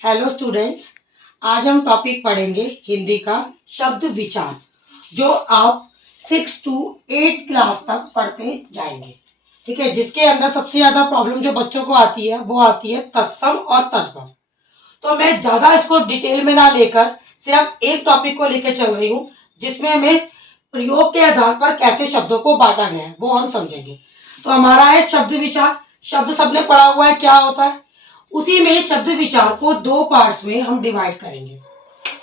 Hello students, आज हम topic पढ़ेंगे हिंदी का शब्द विचार, जो आप 6 to 8 क्लास तक पढ़ते जाएंगे। ठीक है, जिसके अंदर सबसे ज्यादा प्रॉब्लम जो बच्चों को आती है वो आती है तत्सम और तद्भव। तो मैं ज्यादा इसको डिटेल में ना लेकर सिर्फ एक टॉपिक को लेकर चल रही हूँ, जिसमें हमें प्रयोग के आधार पर कैसे शब्दों को बांटा गया है वो हम समझेंगे। तो हमारा है शब्द विचार। शब्द सबने पढ़ा हुआ है क्या होता है। उसी में शब्द विचार को 2 पार्ट्स में हम डिवाइड करेंगे।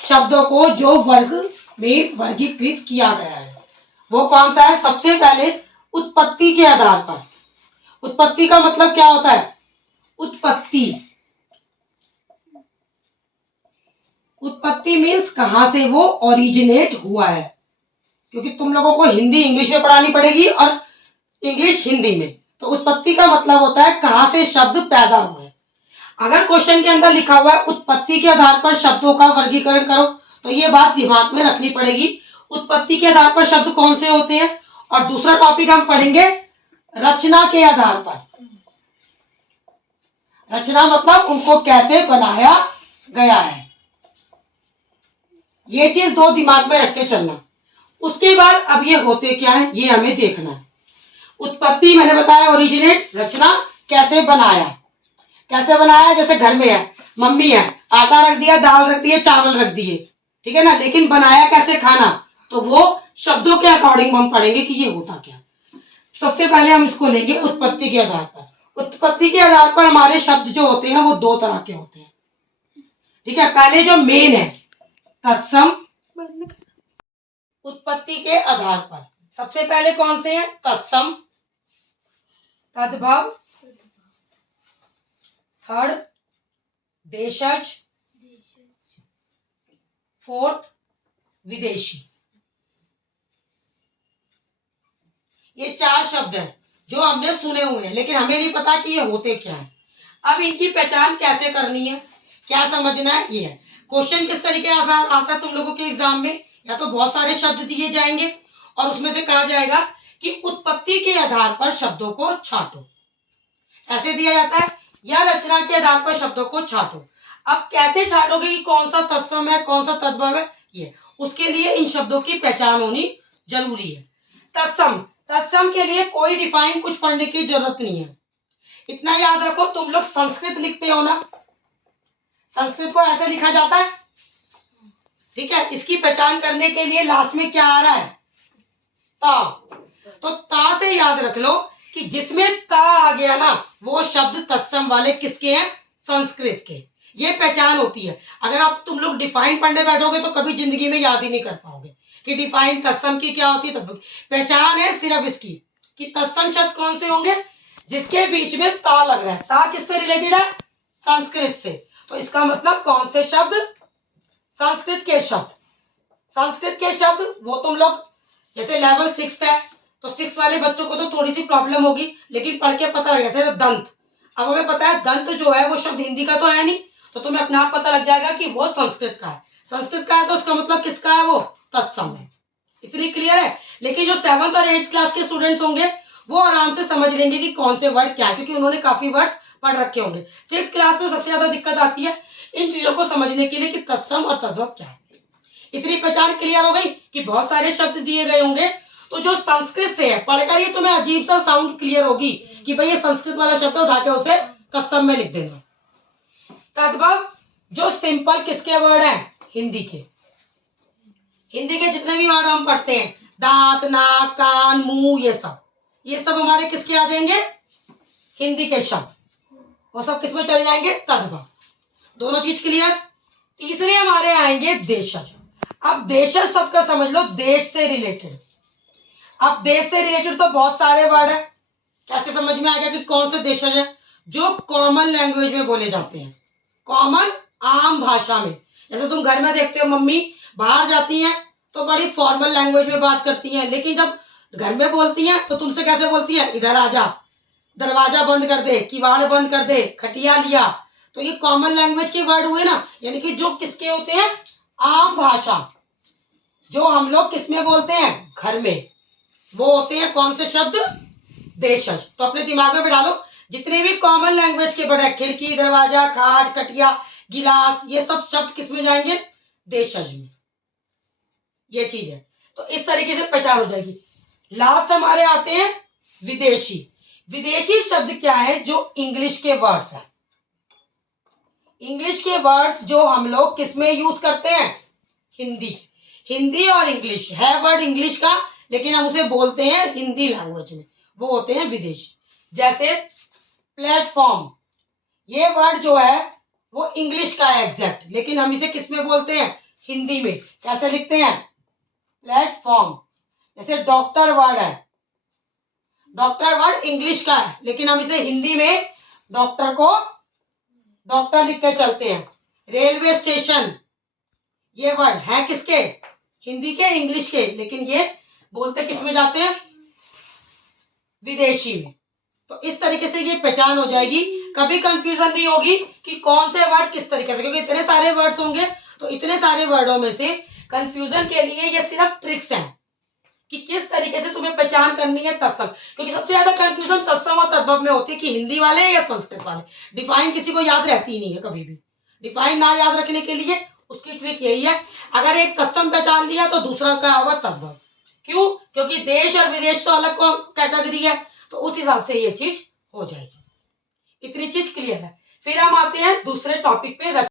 शब्दों को जो वर्ग में वर्गीकृत किया गया है वो कौन सा है। सबसे पहले उत्पत्ति के आधार पर। उत्पत्ति का मतलब क्या होता है। उत्पत्ति उत्पत्ति मीन्स कहां से वो ओरिजिनेट हुआ है, क्योंकि तुम लोगों को हिंदी इंग्लिश में पढ़ानी पड़ेगी और इंग्लिश हिंदी में। तो उत्पत्ति का मतलब होता है कहां से शब्द पैदा हुए। अगर क्वेश्चन के अंदर लिखा हुआ है उत्पत्ति के आधार पर शब्दों का वर्गीकरण करो, तो ये बात दिमाग में रखनी पड़ेगी। उत्पत्ति के आधार पर शब्द कौन से होते हैं। और दूसरा टॉपिक हम पढ़ेंगे रचना के आधार पर। रचना मतलब उनको कैसे बनाया गया है। ये चीज दो दिमाग में रख के चलना। उसके बाद अब ये होते क्या है ये हमें देखना है। उत्पत्ति मैंने बताया ओरिजिनेट, रचना कैसे बनाया। कैसे बनाया, जैसे घर में है, मम्मी है, आटा रख दिया, दाल रख दिए, चावल रख दिए, ठीक है ना। लेकिन बनाया कैसे खाना, तो वो शब्दों के अकॉर्डिंग हम पढ़ेंगे कि ये होता क्या। सबसे पहले हम इसको लेंगे उत्पत्ति के आधार पर। उत्पत्ति के आधार पर हमारे शब्द जो होते हैं वो 2 तरह के होते हैं। ठीक है, पहले जो मेन है तत्सम। उत्पत्ति के आधार पर सबसे पहले कौन से हैं, तत्सम, तद्भव, थर्ड देशज, फोर्थ विदेशी। ये 4 शब्द हैं जो हमने सुने हुए हैं, लेकिन हमें नहीं पता कि ये होते क्या है। अब इनकी पहचान कैसे करनी है, क्या समझना है, ये है। क्वेश्चन किस तरीके से आता है तुम लोगों के एग्जाम में, या तो बहुत सारे शब्द दिए जाएंगे और उसमें से कहा जाएगा कि उत्पत्ति के आधार पर शब्दों को छांटो, ऐसे दिया जाता है, या रचना के आधार पर शब्दों को छांटो। अब कैसे छांटोगे कि कौन सा तत्सम है कौन सा तद्भव है, ये उसके लिए इन शब्दों की पहचान होनी जरूरी है। तत्सम, तत्सम के लिए कोई डिफाइन कुछ पढ़ने की जरूरत नहीं है। इतना याद रखो, तुम लोग संस्कृत लिखते हो ना, संस्कृत को ऐसे लिखा जाता है, ठीक है। इसकी पहचान करने के लिए लास्ट में क्या आ रहा है, ता। तो ता से याद रख लो कि जिसमें ता आ गया ना वो शब्द तत्सम वाले किसके हैं, संस्कृत के। ये पहचान होती है। अगर आप तुम लोग डिफाइन पढ़ने बैठोगे तो कभी जिंदगी में याद ही नहीं कर पाओगे कि डिफाइन तत्सम की क्या होती है। तब पहचान है सिर्फ इसकी कि तत्सम शब्द कौन से होंगे, जिसके बीच में ता लग रहा है। ता किससे रिलेटेड है, संस्कृत से। तो इसका मतलब कौन से शब्द, संस्कृत के शब्द। संस्कृत के शब्द वो तुम लोग, जैसे लेवल 6 है तो 6 वाले बच्चों को तो थोड़ी सी प्रॉब्लम होगी, लेकिन पढ़ के पता लग जाता है। दंत, अब हमें पता है दंत जो है वो शब्द हिंदी का तो है नहीं, तो तुम्हें अपने आप पता लग जाएगा कि वो संस्कृत का है। संस्कृत का है तो उसका मतलब किसका है, वो तत्सम है। इतनी क्लियर है। लेकिन जो 7th और 8th क्लास के स्टूडेंट्स होंगे वो आराम से समझ लेंगे कि कौन से वर्ड क्या है, क्योंकि उन्होंने काफी वर्ड्स पढ़ रखे होंगे। 6th क्लास में सबसे ज्यादा दिक्कत आती है इन चीजों को समझने के लिए कि तत्सम और तद्भव क्या है। इतनी पहचान क्लियर हो गई कि बहुत सारे शब्द दिए गए होंगे, तो जो संस्कृत से है पढ़कर ये तुम्हें अजीब सा साउंड क्लियर होगी कि भाई ये संस्कृत वाला शब्द उठा के उसे तत्सम में लिख देना। तद्भव जो सिंपल किसके वर्ड हैं, हिंदी के। हिंदी के जितने भी वर्ड हम पढ़ते हैं, दांत, नाक, कान, मुंह, ये सब हमारे किसके आ जाएंगे, हिंदी के शब्द। वो सब किसमें चले जाएंगे, तद्भव। दोनों चीज क्लियर। तीसरे हमारे आएंगे देशज। अब देशज शब्द का समझ लो, देश से रिलेटेड। अब देश से रिलेटेड तो बहुत सारे वर्ड है, कैसे समझ में आएगा कि कौन से देशज है, जो कॉमन लैंग्वेज में बोले जाते हैं, कॉमन आम भाषा में। जैसे तुम घर में देखते हो मम्मी बाहर जाती हैं तो बड़ी फॉर्मल लैंग्वेज में बात करती हैं, लेकिन जब घर में बोलती हैं तो तुमसे कैसे बोलती हैं, इधर आ जा, दरवाजा बंद कर दे, किवाड़ बंद कर दे, खटिया लिया। तो ये कॉमन लैंग्वेज के वर्ड हुए ना, यानी कि जो किसके होते हैं, आम भाषा, जो हम लोग किसमें बोलते हैं, घर में, वो होते हैं कौन से शब्द, देशज। तो अपने दिमाग में बिठा लो, जितने भी कॉमन लैंग्वेज के वर्ड है, खिड़की, दरवाजा, खाट, खटिया, गिलास, ये सब शब्द किस में जाएंगे? देशज में। ये चीज है, तो इस तरीके से पहचान हो जाएगी। लास्ट हमारे आते हैं विदेशी। विदेशी शब्द क्या है? जो इंग्लिश के वर्ड्स हैं। इंग्लिश के वर्ड्स जो हम लोग किस में यूज करते हैं? हिंदी। हिंदी और इंग्लिश है वर्ड इंग्लिश का, लेकिन हम उसे बोलते हैं हिंदी लैंग्वेज में, वो होते हैं विदेशी। जैसे प्लेटफॉर्म, ये वर्ड जो है वो इंग्लिश का है एग्जैक्ट, लेकिन हम इसे किस में बोलते हैं? हिंदी में। कैसे लिखते हैं? प्लेटफॉर्म। जैसे डॉक्टर वर्ड है, डॉक्टर वर्ड इंग्लिश का है, लेकिन हम इसे हिंदी में डॉक्टर को डॉक्टर लिख के चलते हैं। रेलवे स्टेशन, ये वर्ड है किसके? हिंदी के, इंग्लिश के, लेकिन ये बोलते किस में जाते हैं? विदेशी में। तो इस तरीके से ये पहचान हो जाएगी, कभी कंफ्यूजन नहीं होगी कि कौन से वर्ड किस तरीके से, क्योंकि इतने सारे वर्ड्स होंगे, तो इतने सारे वर्डों में से कंफ्यूजन के लिए ये सिर्फ ट्रिक्स हैं कि किस तरीके से तुम्हें पहचान करनी है तत्सम। क्योंकि सबसे ज्यादा कंफ्यूजन तत्सम और तद्भव में होती है कि हिंदी वाले या संस्कृत वाले। डिफाइन किसी को याद रहती ही नहीं है कभी भी। डिफाइन ना याद रखने के लिए उसकी ट्रिक यही है, अगर एक तत्सम पहचान लिया तो दूसरा क्या होगा? तद्भव। क्यों? क्योंकि देश और विदेश तो अलग कैटेगरी है, तो उस हिसाब से ये चीज हो जाएगी। इतनी चीज क्लियर है। फिर हम आते हैं दूसरे टॉपिक पे।